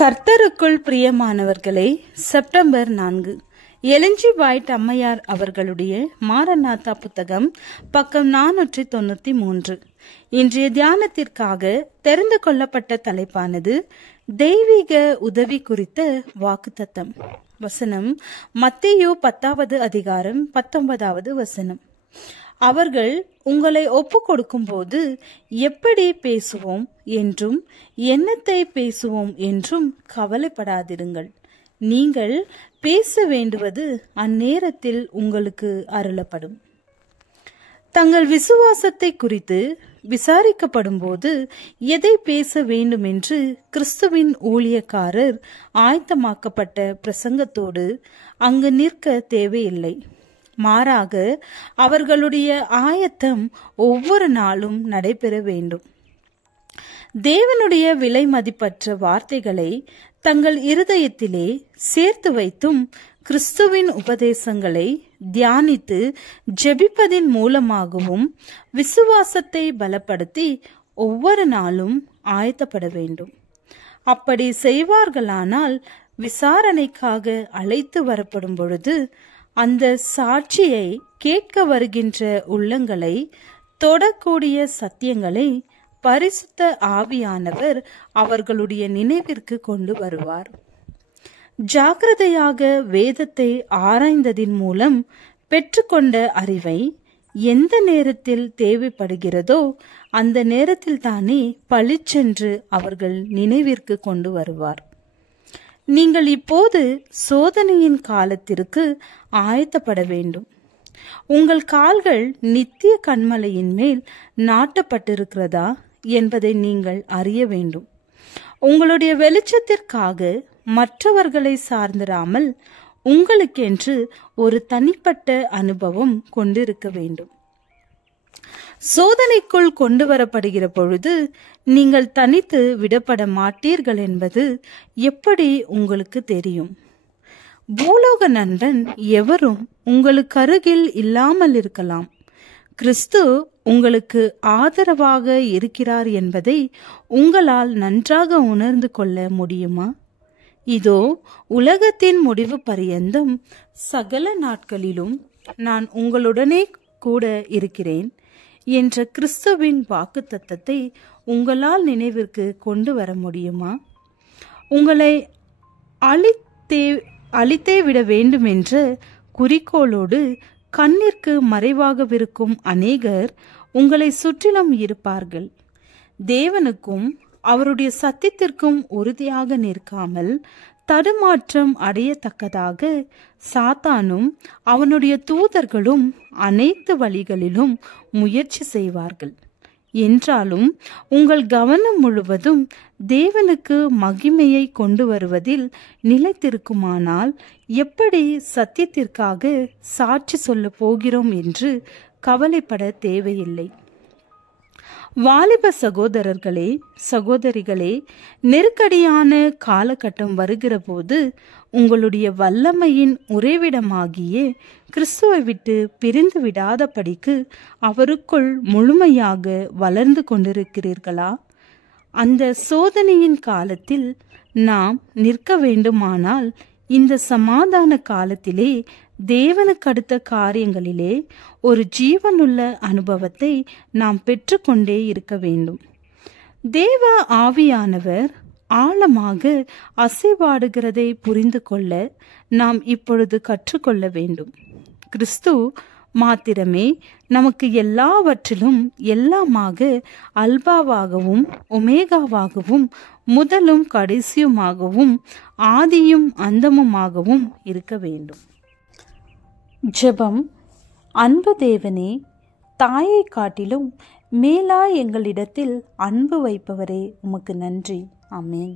கர்த்தருக்குள் பிரியமானவர்களே, September 4 எலஞ்சி white அம்மையார் அவர்களுடைய மாரநாதா புத்தகம், பக்கம் 493. இன்றைய தியானத்திற்காக தெரிந்து கொள்ளப்பட்ட தலைப்பானது தெய்வீக உதவி குறித்த வாக்குத்தத்தம். வசனம் மத்தேயு 10வது அதிகாரம் 19வது வசனம். அவர்கள் உங்களை ஒப்பு கொடுக்கும் போது எப்படி பேசுவோம் என்றும் என்னத்தை பேசுவோம் என்றும் கவலைப்படாதிருங்கள். நீங்கள் பேச வேண்டுவது அந்நேரத்தில் உங்களுக்கு அருளப்படும். தங்கள் விசுவாசத்தை குறித்து விசாரிக்கப்படும் போது எதை பேச வேண்டும் என்று கிறிஸ்துவின் ஊழியக்காரர் ஆயத்தமாக்கப்பட்ட பிரசங்கத்தோடு அங்கு நிற்க தேவையில்லை. மாறாக அவர்களுடைய ஆயத்தம் ஒவ்வொரு நாளும் நடைபெற வேண்டும். தேவனுடைய விலை மதிப்பற்ற வார்த்தைகளை தங்கள் இருதயத்திலே சேர்த்து வைத்தும் கிறிஸ்துவின் உபதேசங்களை தியானித்து ஜெபிப்பதின் மூலமாகவும் விசுவாசத்தை பலப்படுத்தி ஒவ்வொரு நாளும் ஆயத்தப்பட வேண்டும். அப்படி செய்வார்களானால் விசாரணைக்காக அழைத்து வரப்படும் பொழுது அந்த சாட்சியை கேட்க வருகின்ற உள்ளங்களை தொடக்கூடிய சத்தியங்களை பரிசுத்த ஆவியானவர் அவர்களுடைய நினைவிற்கு கொண்டு வருவார். ஜாக்கிரதையாக வேதத்தை ஆராய்ந்ததின் மூலம் பெற்றுக்கொண்ட அறிவை எந்த நேரத்தில் தேவைப்படுகிறதோ அந்த நேரத்தில் தானே பளிச்சென்று அவர்கள் நினைவிற்கு கொண்டு வருவார். நீங்கள் இப்போது சோதனையின் காலத்திற்கு ஆயத்தப்பட வேண்டும். உங்கள் கால்கள் நித்திய கன்மலையின் மேல் நாட்டப்பட்டிருக்கிறதா என்பதை நீங்கள் அறிய வேண்டும். உங்களுடைய வெளிச்சத்திற்காக மற்றவர்களை சார்ந்திராமல் உங்களுக்கென்று ஒரு தனிப்பட்ட அனுபவம் கொண்டிருக்க வேண்டும். சோதனைக்குள் கொண்டு வரப்படுகிற பொழுது நீங்கள் தனித்து விடப்பட மாட்டீர்கள் என்பது எப்படி உங்களுக்கு தெரியும்? பூலோக நண்பன் எவரும் உங்களுக்கு அருகில் இல்லாமல் இருக்கலாம். கிறிஸ்து உங்களுக்கு ஆதரவாக இருக்கிறார் என்பதை உங்களால் நன்றாக உணர்ந்து கொள்ள முடியுமா? இதோ உலகத்தின் முடிவு பரியந்தம் சகல நாட்களிலும் நான் உங்களுடனே கூட இருக்கிறேன் என்ற கிறிஸ்துவின் வாக்குத்தத்தத்தை உங்களால் நினைவிற்கு கொண்டு வர முடியுமா? உங்களை அழித்தே விட வேண்டும் என்ற குறிக்கோளோடு கண்ணிற்கு மறைவாகவிருக்கும் அநேகர் உங்களை சுற்றிலும் இருப்பார்கள். தேவனுக்கும் அவருடைய சத்தியத்திற்கும் உறுதியாக நிற்காமல் தடுமாற்றம் அடையத்தக்கதாக சாத்தானும் அவனுடைய தூதர்களும் அனைத்து வழிகளிலும் முயற்சி செய்வார்கள். என்றாலும் உங்கள் கவனம் முழுவதும் தேவனுக்கு மகிமையை கொண்டு வருவதில் நிலைத்திருக்குமானால் எப்படி சத்தியத்திற்காக சாட்சி சொல்ல போகிறோம் என்று கவலைப்பட தேவையில்லை. வாலிப சகோதரர்களே, சகோதரிகளே, நெருக்கடியான காலகட்டம் வருகிற போது உங்களுடைய வல்லமையின் உறைவிடமாகிய கிறிஸ்துவை விட்டு பிரிந்து விடாதபடிக்கு அவருக்குள் முழுமையாக வளர்ந்து கொண்டிருக்கிறீர்களா? அந்த சோதனையின் காலத்தில் நாம் நிற்க வேண்டுமானால் இந்த சமாதான காலத்திலே தேவனுக்கு அடுத்த காரியங்களிலே ஒரு ஜீவனுள்ள அனுபவத்தை நாம் பெற்றுக்கொண்டே இருக்க வேண்டும். தேவ ஆவியானவர் ஆழமாக அசைவாடுகிறதை புரிந்து கொள்ள நாம் இப்பொழுது கற்றுக்கொள்ள வேண்டும். கிறிஸ்து மாத்திரமே நமக்கு எல்லாவற்றிலும் எல்லாமாக அல்பாவாகவும் ஒமேகாவாகவும் முதலும் கடைசியுமாகவும் ஆதியும் அந்தமுமாகவும் இருக்க வேண்டும். ஜெபம். அன்பு தேவனே, தாயை காட்டிலும் மேலா எங்களிடத்தில் அன்பு வைப்பவரே, உமக்கு நன்றி. ஆமென்.